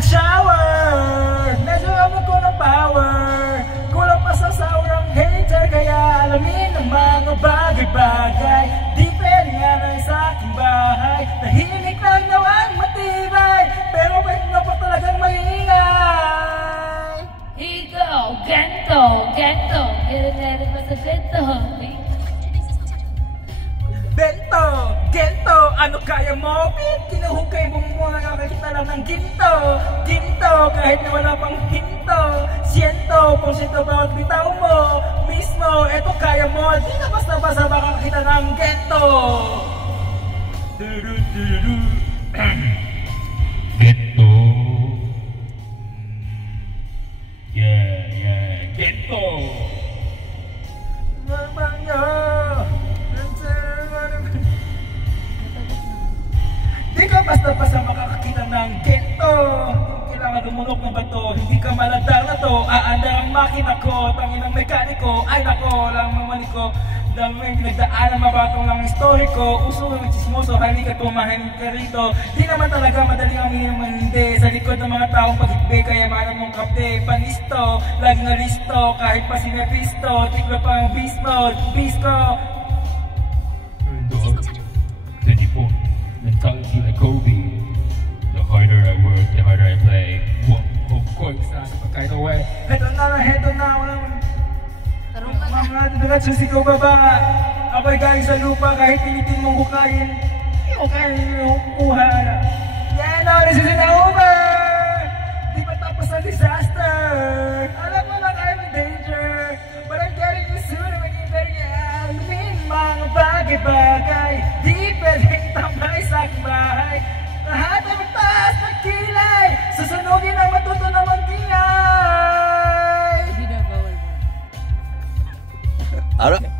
mag-shower. Medyo abot ko ng power. Kulang pa sa saurang hater, kaya alamin ang mga bagay-bagay. Di pwede nga na sa aking bahay. Tahimik lang daw ang matibay, pero pwede na pa talagang maingay. Ikaw, ganto, ganto, ginanero pa sa ganto. Bento, gento, ano kaya mo? Kinuhukay mo muna nakakita lang ng ginto. Ginto, kahit na wala pang hinto. Siento, kung sento bawat bitaw mo. Mismo, eto kaya mo. Di na basta-basta makakita ng gento. Ghetto. Yeah, ghetto. Di ka basta-basta makakakita ng gento. Kailangan lumunok ng bato. Hindi ka maladar na to. Aandar ang makina ko. Tangin ng mekaniko. Ay nako, lang mamali ko. Dami pinagdaan ang mabatong lang story ko. Uso ng chismoso, halika tumahin ka rito. Di naman talaga madaling aminin naman hindi. Sa likod ng mga taong pag-ibig, kaya malang mong kapte. Panisto, laging na listo. Kahit pa sinapisto, tigla pa ang bisko. Dog 24. Mentality like Kobe. The harder I work, the harder I play. Whoa, of course, that's the kind of way. Heto na, walang Tarong ka na. mga dagat susikaw baba. Ako'y galing sa lupa, kahit pilitin mong hukayin. Hindi mo kaya yung kuha. Yan o, this is an over! Di pa tapos ang disaster. Alam mo lang I'm in danger, but I'm getting you soon. I'm getting very alamin mga bagay-bagay. Di pwedeng tambay sa aking bahay. Lahat ay magtaas ng kilay. Susunugin ang matuto na mag-ingay. Hindi na bawal mo. Alright.